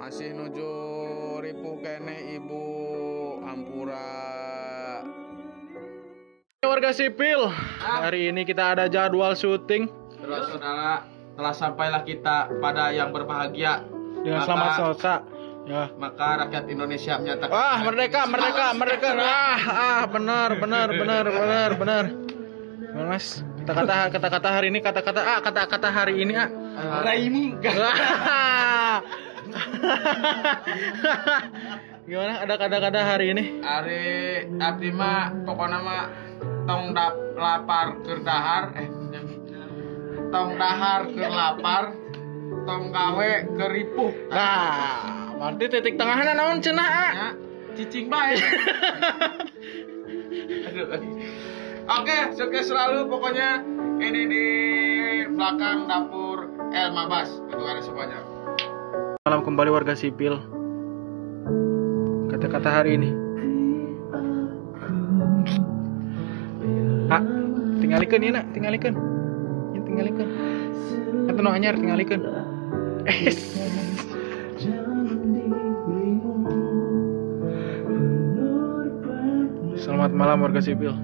Masih nuju ripuh kene Ibu Ampura. Warga sipil, hari ini kita ada jadwal syuting. Saudara-saudara, telah sampailah kita pada yang berbahagia Dengan selamat selesai. Ya. Maka rakyat Indonesia menyatakan Merdeka. Benar. Mas, kata-kata hari ini, kata-kata hari ini Raimu. Gimana? Ada kata-kata hari ini? Hari abdi mah pokoknya mah tong lapar keur dahar tong dahar keur lapar tong gawe keur ripuh. Nah, berarti titik tengahna naon cenah? Ya, cicing bae. Oke, sukses selalu pokoknya. Ini di belakang dapur El Mabas. Untuk ada semuanya. Malam kembali warga sipil. Kata-kata hari ini. Tingalikeun ieu na, tingalikeun. Nya tingalikeun. Atuh nu anyar tingalikeun. Selamat malam warga sipil.